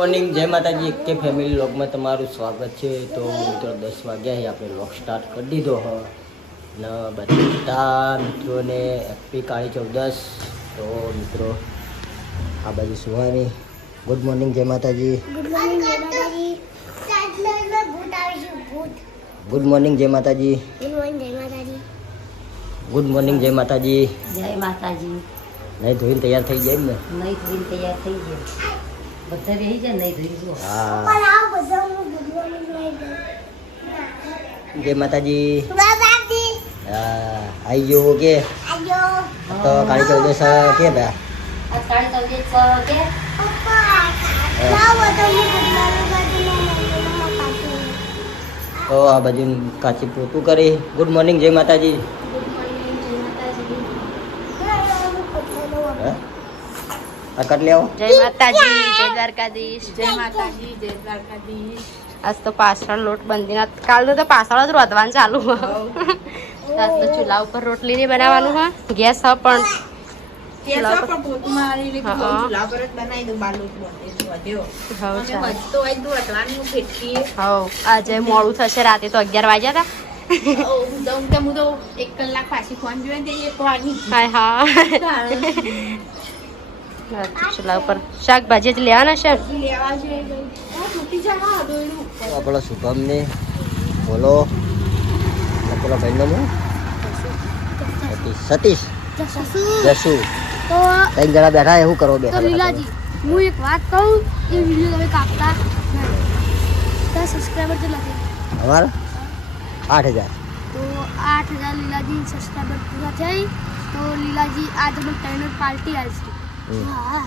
Morning જય માતાજી કે ફેમિલી વ્લોગમાં તમારું સ્વાગત છે. તો મિત્રો 10 વાગ્યા આપણે વ્લોગ સ્ટાર્ટ કરી દીધો હ ને બધા મિત્રોને હેપી કાળી ચૌદસ. તો મિત્રો આ બાજુ સુવાની ગુડ મોર્નિંગ જય માતાજી. ગુડ મોર્નિંગ જય માતાજી. ગુડ મોર્નિંગ જય માતાજી. ગુડ મોર્નિંગ જય માતાજી. ગુડ મોર્નિંગ જય માતાજી. જય માતાજી. નહીં ધોઈને તૈયાર થઈ જાય ને? નહીં ધોઈને તૈયાર થઈ જાય. બધા બેસી જાય નહીં ધોઈ જો. હા પણ આ બધા ગુડ મોર્નિંગ જય માતાજી. માતાજી. હા આવી ગયો કે આજો તો કાળી ચૌદસ કે ભાઈ આ કાળી તબિયત કે પપ્પા લાવો તમે ગુડ મોર્નિંગ તો આ બાજુ કાચી પોતું કરી ગુડ મોર્નિંગ જય માતાજી. ગુડ મોર્નિંગ જય માતાજી. હે આ કટ લેવો. જય માતાજી, જય દ્વારકાધીશ. જય માતાજી. જય દ્વારકાધીશ. આજ તો પાછળ લોટ બંધીને કાલનું તો પાછળ જ રોધવાનું ચાલુ હ. આજ તો ચૂલા ઉપર રોટલી નહીં બનાવવાનું હ. ગેસ હ પણ ચૂલા ઉપર પોતું મારી હા. ચૂલા પર જ બનાવી દઉં બાલું વધ્યો હવ અમે ચાલે. વધતો હોય તો વધવાનું ફેટકી હવ આજે મોડું થશે રાતે તો 11 વાગ્યા હતા. હું તો 1 કલાક પાછી ફોન જોઈને તે એક વાગી હાય હા ચૂલા ઉપર શાકભાજી જ લેવાના છે. લેવા જોઈએ તૂટી જાય દોયડું તો આપણો શુભમને બોલો અને પેલો ભાઈનો હું સતીશ જસુ તો ત્રણ જણા બેઠા એવું કરો તો બેઠા લીલાજી હું એક વાત કહું એ વિડિયો તમે કાપતા નહીં. 10 સબસ્ક્રાઇબર કેટલા છે? અમારા 8000 તો 8000 લીલાજી સબસ્ક્રાઇબર પૂરા થઈ તો લીલાજી આજે મને ત્રણ પાર્ટી આવશે. હા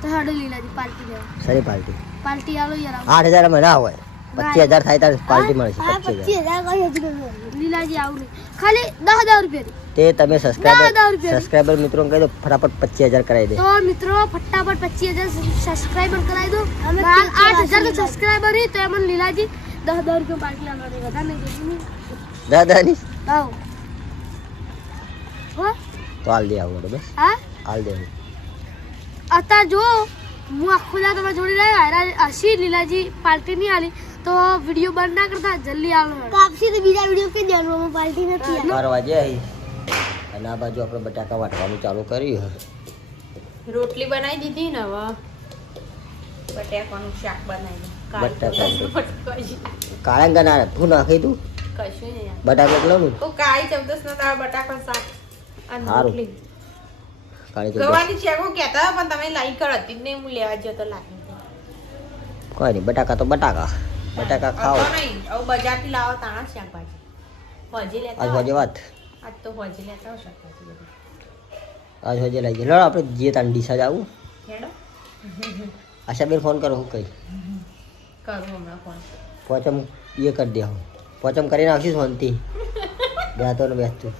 તો હાડો લીલાજી પાર્ટી દેવા સારી પાર્ટી પાર્ટી આલો યાર 8000 અમે ના હોય 25000 થાય ત્યારે પાર્ટી મળશે. 25000 લીલાજી આવું નહીં ખાલી 10,000 રૂપિયા તે તમે દસ રૂપિયા. સબસ્ક્રાઈબર મિત્રોને કહી દો ફટાફટ 25000 કરાવી દે. તો મિત્રો ફટાફટ 25,000 સબસ્ક્રાઇબર કરાવી દો. 8,000 સબસ્ક્રાઇબર હી તો એમને લીલાજી 10,000 રૂપિયા પાર્ટી આલવાની વધારે નહીં કીધું. દાદાની આવો હો તો હાલ દે આવું બસ હા હાલ દે. અત્યારે જો હું આખો દા તમે જોડી રહ્યા હસી લીલાજી પાર્ટી નહીં આલી તો વિડીયો બંધ ના કરતા જલ્દી આવો કાપસી તો બીજા વિડીયો કે દેવાનું પાર્ટી નથી 12 વાગે આવી અને આ બાજુ આપણે બટાકા વાટવાનું ચાલુ કર્યું. રોટલી બનાવી દીધી ને હવે બટાકાનું શાક બનાવી બટાકા કાળંગા ના તું નાખી તું કશું નહીં. બટાકા એકલો નું તો કાળી ચૌદસ નો તારા બટાકા શાક અને સારું. રોટલી કાળી ચૌદસ ગવાની ચેકો કહેતા હતા, પણ તમે લાઈક હતી જ નહીં. હું લેવા ગયો તો લાગી કોઈ નહીં બટાકા તો બટાકા ખાઓ. નહીં હવે બજારથી લાવો તાણા શાકભાજી હોજી લેતા આજ આવો. હોજે વાત આજ તો હોજી લેતા આવો શાકભાજી બધું. આજ હોજે લઈ જાય. લડો આપણે જે તાન ડીસા જાવું. હેડો આશાબેન ફોન કરો હું કઈ કરું હમણાં ફોન. પોચમ એ કરી દે હું પોચમ કરીને આવશું શાંતિ બેસતો ને બેસતું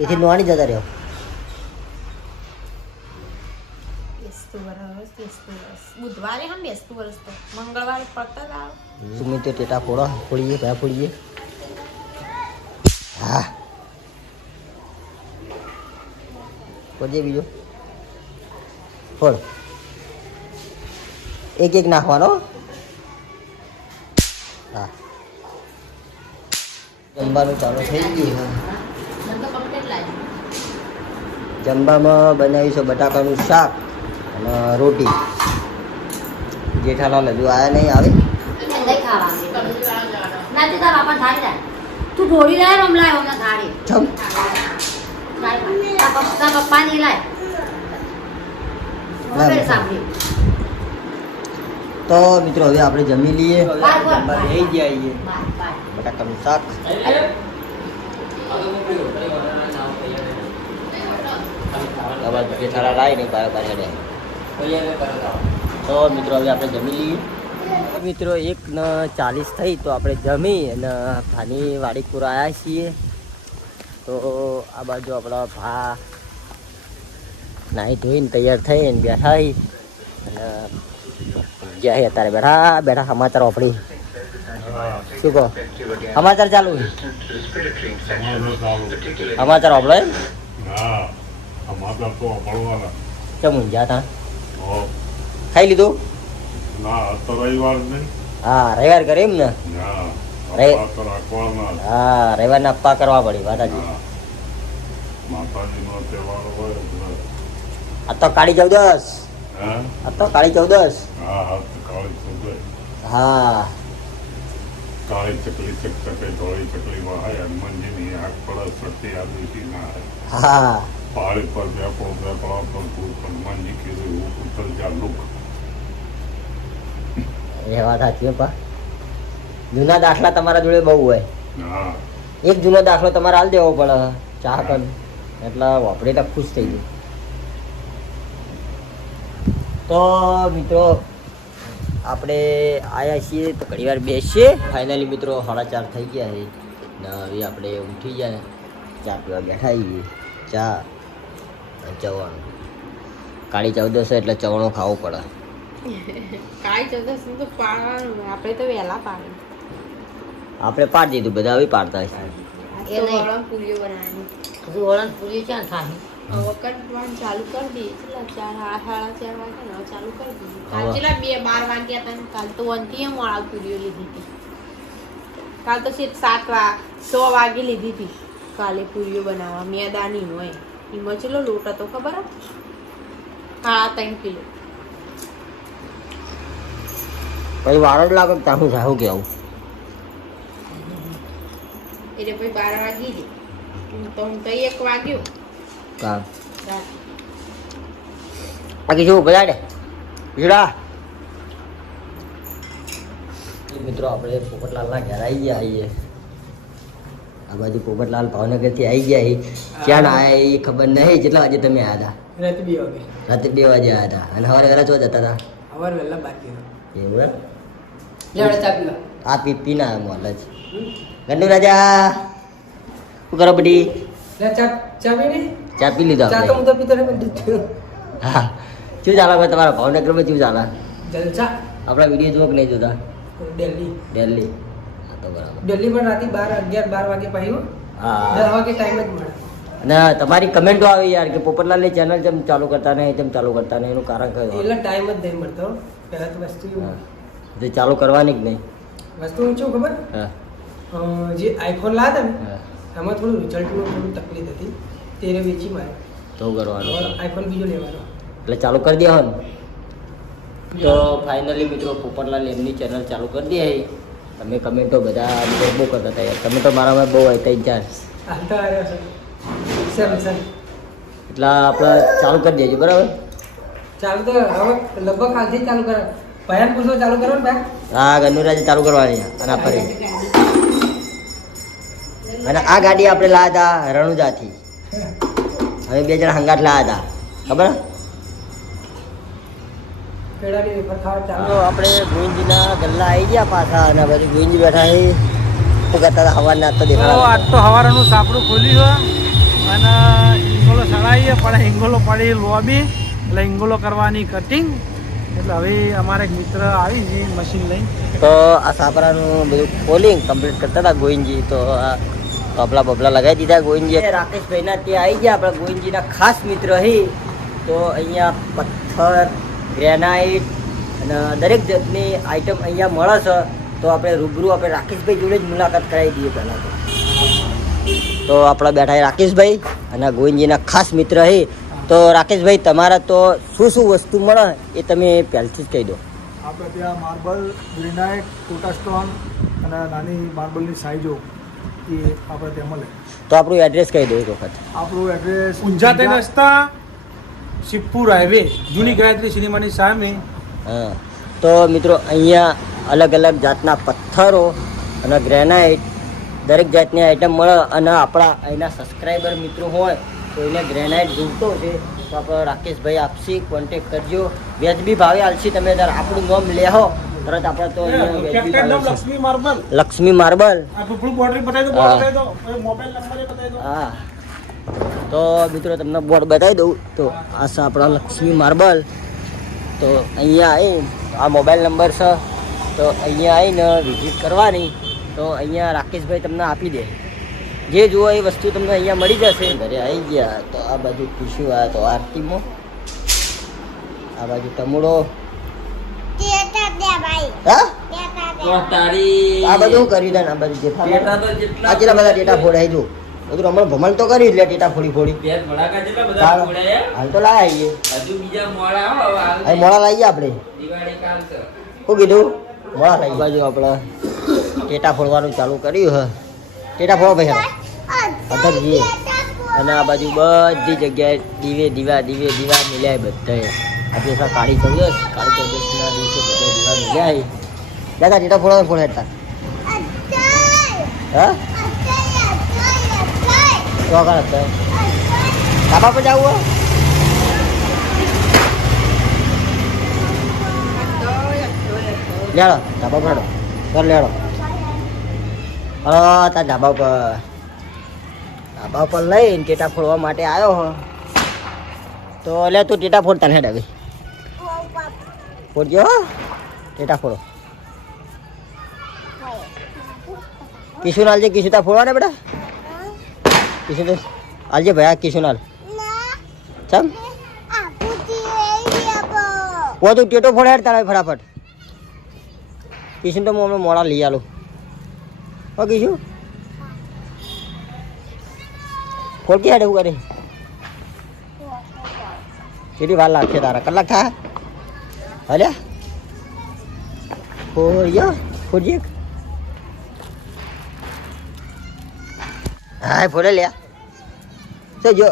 એથી નોવાની જતા રહ્યો. બેસતું વરસ બુધવારે હમ બેસતું વરસ તો મંગળવારે પડતા જ આવો. સુમિત ટેટા ફોડીએ ભયા ફોડીએ. હા ફોડજે બીજો ફોડ એક એક નાખવાનો. હા જમવાનું ચાલુ થઈ ગયું. મને તો કમ્પ્લીટ લાગ્યું. જમવામાં બનાવીશું બટાકાનું શાક અને રોટી. જેઠાલાલ હજુ આવ્યા નહીં આવે. નહીં ખાવાની નથી તાર બાપા થાળી જાય. તું ઢોળી લાય રમલાય હમણાં થાળી જમ તાર પપ્પા ની લાય મોબાઈલ સાંભળી. તો મિત્રો હવે આપણે જમી લઈએ. બાય બોલ. જમવા બેસી ગયા છીએ. Bye bye. બટાકાનું શાક આવા જેઠાલાલ આવી ને બાર બાર હેડે. તો મિત્રો હવે આપણે જમી લઈએ. મિત્રો 1:40 થઈ તો આપણે જમી અને ભાની વાડીપુરા આવ્યા છીએ. તો આ બાજુ આપણા ભા નાહી ધોઈને તૈયાર થઈને બેઠા અને ગયા છે અત્યારે બેઠા સમાચાર આપણી શું કહો સમાચાર ચાલુ સમાચાર આપણો એમ હા સમાચાર તો પડવાના ચમ ઊંઝા તા હો ખાઈ લીધું ના તો રવિવાર નહીં. હા રવિવાર કરે એમ ને હા રે- અપ્પા તો રાખવાના જ. હા રવિવારના અપ્પા કરવા પડી વાતાજી. હા. માતાજીનો તહેવાર હોય એટલે. આ તો કાળી ચૌદસ. હે? આ તો કાળી ચૌદસ. હા હા તો કાળી ચૌદસ. હા કાળી ચકલી ચકચકે ધોળી ચકલી વહાય હનુમાનજીની આંખ પડે શક્તિ આદિથી ના હે. હા પહાડી પર બેપો બેપડા પર ભૂત હનુમાનજી કીધું હું પુત્ર જાલુક. એ વાત સાચી હો પા. જૂના દાખલા તમારા જોડે બહુ હોય. હા એક જૂનો દાખલો તમારે હાલ દેવો પડે ચા કર એટલે વાપરી તો ખુશ થઈ ગયું. તો મિત્રો આપણે આવ્યા છીએ તો ઘણી વાર બેસીએ. ફાઇનલી મિત્રો 4:30 થઈ ગયા છે ને હવે આપણે ઉઠી જાય ચા પીવા બેઠા છીએ. ચા અને ચવાણું. કાળી ચૌદસ છે એટલે ચવાણું ખાવું પડે. કાળી ચૌદસ તો પાડવાનું આપણે તો વહેલા પાડે આપણે પાડી દીધું બધા હવે પાડતા છે. એ નહીં પૂરીઓ બનાવવાની હજુ વળણ પૂરી ક્યાં થાય? વખત પણ ચાલુ કરી દઈએ કેટલા 4 વાગે ને ચાલુ કરી દઈએ કાલ હવે. કેટલા 12 વાગ્યા હતા ને કાલ તો વનથી મોડા પૂરીઓ લીધી હતી કાલ તો સીટ 6 વાગે લીધી હતી કાલે પૂરીઓ બનાવવા મેદાની હોય એમાં ચેલો લોટ હતો ખબર હે 3.5 કિલો પછી વારો જ લાગે તાહું સારું કેવું. એટલે પછી 12 વાગી ગઈ તો હું તો 1 વાગ્યો કામ રાત. બાકી શું બધા હીરા મિત્રો આપણે પોપટલાલના ઘેર આવી ગયા છીએ. આ બાજુ પોપટલાલ ભાવનગરથી આવી ગયા છીએ. ક્યાં ના આવ્યા એ ખબર નહીં. કેટલા વાગે તમે આવ્યા હતા? રાતે 2 વાગે. રાતે 2 વાગે આવ્યા હતા અને સવારે વહેલા ચો જતા હતા સવાર વહેલા બાકી એવું એમ? લેવડે ચા પીવા. આ પીપી ના મોલ જ ગંડુ રાજા શું કરો બધી? લે ચા ચા પીને ચા પી લીધો ચા તો હું આપણે? તો પીતો નહીં પણ દૂધ હા શું ચાલે ભાઈ તમારા ભાવનગરમાં શું ચાલે? જલસા આપણા વિડીયો જોવા કે નહીં જોતા? દિલ્હી દિલ્હી હા તો બરાબર. દિલ્હી પણ રાતે 12 વાગે પાયું 10 હા વાગે ટાઈમ જ મળે. અને તમારી કમેન્ટો આવી યાર કે પોપટલાલની ચેનલ જેમ ચાલુ કરતા નહીં તેમ ચાલુ કરતા નહીં એનું કારણ કયું? એટલે ટાઈમ જ નહીં મળતો. પહેલા તો વસ્તુ હા. તે ચાલુ કરવાની જ નહીં. વસ્તુ હું શું ખબર હા જે આઈફોન લાવ્યા હતા ને હા એમાં થોડું રિઝલ્ટનું થોડું તકલીફ હતી તેને વેચી મારે તો કરવાનું આઈફોન બીજો લેવાનો. એટલે ચાલુ કરી દે હન. તો ફાઇનલી મિત્રો પોપટલાલ એમની ચેનલ ચાલુ કરી દે. તમે કમેન્ટો બધા મિત્રો બહુ કરતા હતા યાર. કમેન્ટો મારામાં બહુ હોય 3-4 હાલતા આવ્યો છે સર સર એટલે આપણે ચાલુ કરી દેજો બરાબર. ચાલુ તો હવે લગભગ કાલથી જ ચાલુ કરે. ભયાન પૂછો ચાલુ કરો ને ભાઈ. હા ગનુરાજે ચાલુ કરવાની છે. અને આપણે અને આ ગાડી આપણે લાવ્યા હતા રણુજાથી. હવે 2 જણા હંગાટ લાવ્યા હતા ખબર? પેડાની વેફર ખાવા ચાલુ. તો આપણે ગોવિંદજીના ગલ્લા આવી ગયા પાછા અને પછી ગોવિંદજી બેઠા છે શું કરતા હતા હવાના તો તો દેખાડા. આજ તો હવારનું સાપડું ખોલ્યું છે અને હિંગોલો સડાવીએ પણ હિંગોલો પડી લોબી એટલે હિંગોલો કરવાની કટિંગ એટલે હવે અમારે એક મિત્ર આવી છે મશીન લઈને તો આ સાપરાનું બધું ખોલિંગ કમ્પ્લીટ કરતા હતા ગોવિંદજી. તો આ કપલા બપલા લગાવી દીધા ગોવિંદજી. રાકેશભાઈના ત્યાં આવી ગયા આપણા ગોવિંદજીના ખાસ મિત્ર છે. તો અહીંયા પથ્થર ગ્રેનાઇટ અને દરેક જાતની આઈટમ અહીંયા મળે છે. તો આપણે રૂબરૂ આપણે રાકેશભાઈ જોડે જ મુલાકાત કરાવી દઈએ પહેલાં તો આપણા બેઠા છે રાકેશભાઈ અને ગોવિંદજીના ખાસ મિત્ર છે. તો રાકેશભાઈ તમારા તો શું શું વસ્તુ મળે એ તમે પહેલથી જ કહી દો. આપણે ત્યાં માર્બલ ગ્રેનાઇટ કોટા સ્ટોન અને નાની માર્બલની સાઇઝો એ આપણે ત્યાં મળે. તો આપણું એડ્રેસ કહી દો એક વખત. આપણું એડ્રેસ ઊંઝા થઈને રસ્તા શિવપુર હાઈવે જૂની ગાયત્રી સિનેમાની સામે. હા તો મિત્રો અહીંયા અલગ અલગ જાતના પથ્થરો અને ગ્રેનાઇટ દરેક જાતની આઈટમ મળે. અને આપણા અહીંના સબસ્ક્રાઈબર મિત્રો હોય તો એને ગ્રેનાઇટ જોઈતો છે તો આપણે રાકેશભાઈ આપશી કોન્ટેક કરજો. વ્યાજબી ભાવે આલશી. તમે તાર આપણું નામ લેહો તરત આપણે તો અહીંયા વ્યાજબી ભાવે આલશું. Laxmi marble Laxmi marble. આ ફૂલ બોર્ડર બતાવી દો હા. બતાવી દો મોબાઈલ નંબર બતાવી દો. હા તો મિત્રો તમને બોર્ડ બતાવી દઉં. તો આ છે આપણા લક્ષ્મી માર્બલ. તો અહીંયા આવી આ મોબાઈલ નંબર છે. તો અહીંયા આવીને વિઝિટ કરવાની. તો અહીંયા રાકેશભાઈ તમને આપી દે. જે જુઓ એ વસ્તુ તમને અહીંયા મળી જશે. ઘરે આવી ગયા તો આ બાજુ પૂછ્યું આ તો આરતીમાં આ બાજુ ટમુડો હા તો તારી આ બધું કર્યું તને આ બધું ટેટા તો જેટલા આ કેટલા બધા ટેટા ફોડાય જો બધું હમણાં ભમલ તો કર્યું એટલે ટેટા ફોડી ફોડી પેટ ભડાકા જેટલા બધા ફોડે હાલ તો લાયા આવીએ હજુ બીજા મોડા આવો અહીં મોડા લાવીએ આપણે દિવાળી કાલ તો શું કીધું મોડા લાવી બાજુ આપણે ટેટા ફોડવાનું ચાલુ કર્યું હ ટેટા ફોડો ભાઈ અધર જઈએ અને આ બાજુ બધી જગ્યાએ દીવા મિલ્યા બધાએ આજે સર કાળી ચૌદસના દિવસે બધા દીવા મિલ્યા દાદા ટેટા ફોડવાનું ફોડે હતા હા શું કરે હતા ધાબા પર જવું લેડો ધાબા પર સર લેડો તાર ધાબા પર લઈને ટેટા ફોડવા માટે આવ્યો હો તો લે તું ટેટા ફોડતા ને હેડ હવે ફોડજો ટેટા ફોડો કિશુન આલજે કિશુ તાર ફોડવા ને બેટા કિશુ તો આલજે ભાઈ કિશુન આલ ચમ ઓ તું ટેટો ફોડે હેડ તારા ફટાફટ કિશુન તો હું હમણાં મોડા લઈ આલું ઓ કિશુ ફોડ કે હેડ એવું કરે કેટલી વાર લાગશે તારા કલાક થાય હલ્યા ફોડજે હા ફોડે લ્યા તો જો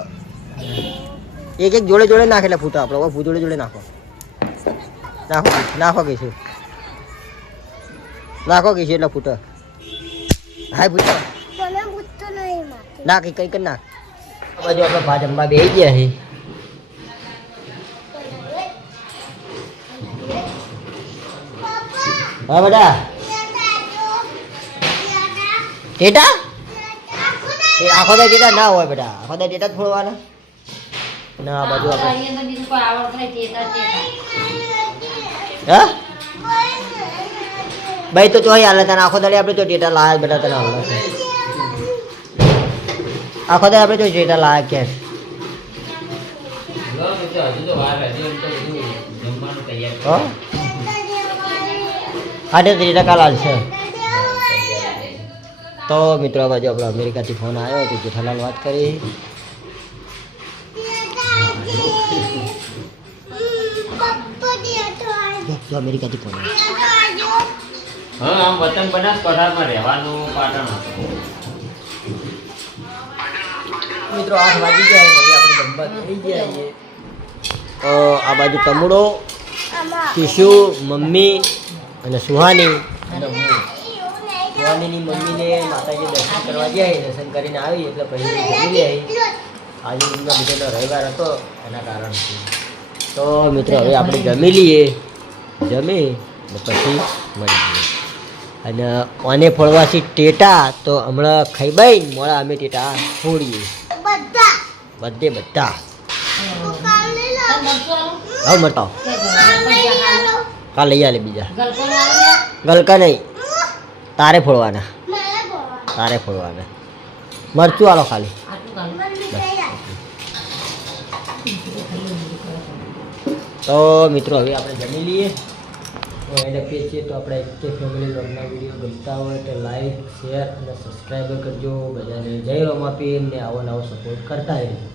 એક જોડે નાખે એટલે ફૂટો આપણે જોડે નાખો કહીશું નાખો કહીશું એટલે ફૂટો હા ફૂટો નાખ કઈ કઈ નાખ બાજુ આપણે ભાત જમવા બેસી ગયા છે હા બેટા ટેટા આખો દા ટેટા ના હોય બેટા આખો દા ટેટા જ ફોડવાના ના બાજુ આપણે હા ભાઈ તો ચોઈ હાલે તને આખો દાડે આપણે તો ટેટા લાયા બેટા તને આવડે છે આખો દાડે આપણે તો ટેટા લાયા કે આટે ટેટા કાલ હાલશે તો મિત્રો બાજુ આપણો અમેરિકાથી ફોન આવ્યો તો જેઠાલાલ વાત કરી અમેરિકાથી ફોન હા આમ વતન બનાસકાંઠામાં રહેવાનું પાટણ હતું મિત્રો 8 વાગી ગયા હવે આપણે જમવા થઈ ગયા છીએ તો આ બાજુ તમુડો કિશુ મમ્મી અને સુહાની અને હું સુહાનીની મમ્મીને માતાજી દર્શન કરવા ગયા દર્શન કરીને આવી એટલે પછી જમી લે આજે એમના બીજાનો રવિવાર હતો એના કારણથી તો મિત્રો હવે આપણે જમી લઈએ જમી ને પછી મળીએ અને ઓને ફોડવાથી ટેટા તો હમણાં ખાઈ બાઈ મોડા અમે ટેટા ફોડીએ બધા હવે મરતા કાલ લઈ આલે બીજા ગલકા નહીં તારે ફોડવાના મરચું આલો ખાલી તો મિત્રો હવે આપણે જમી લઈએ તો એને છીએ તો આપણે કે ફેમિલી વ્લોગના વિડીયો ગમતા હોય તો લાઈક શેર અને સબસ્ક્રાઈબ કરજો બધાને જય રમાપી એમને આવો નવો સપોર્ટ કરતા રહેજો.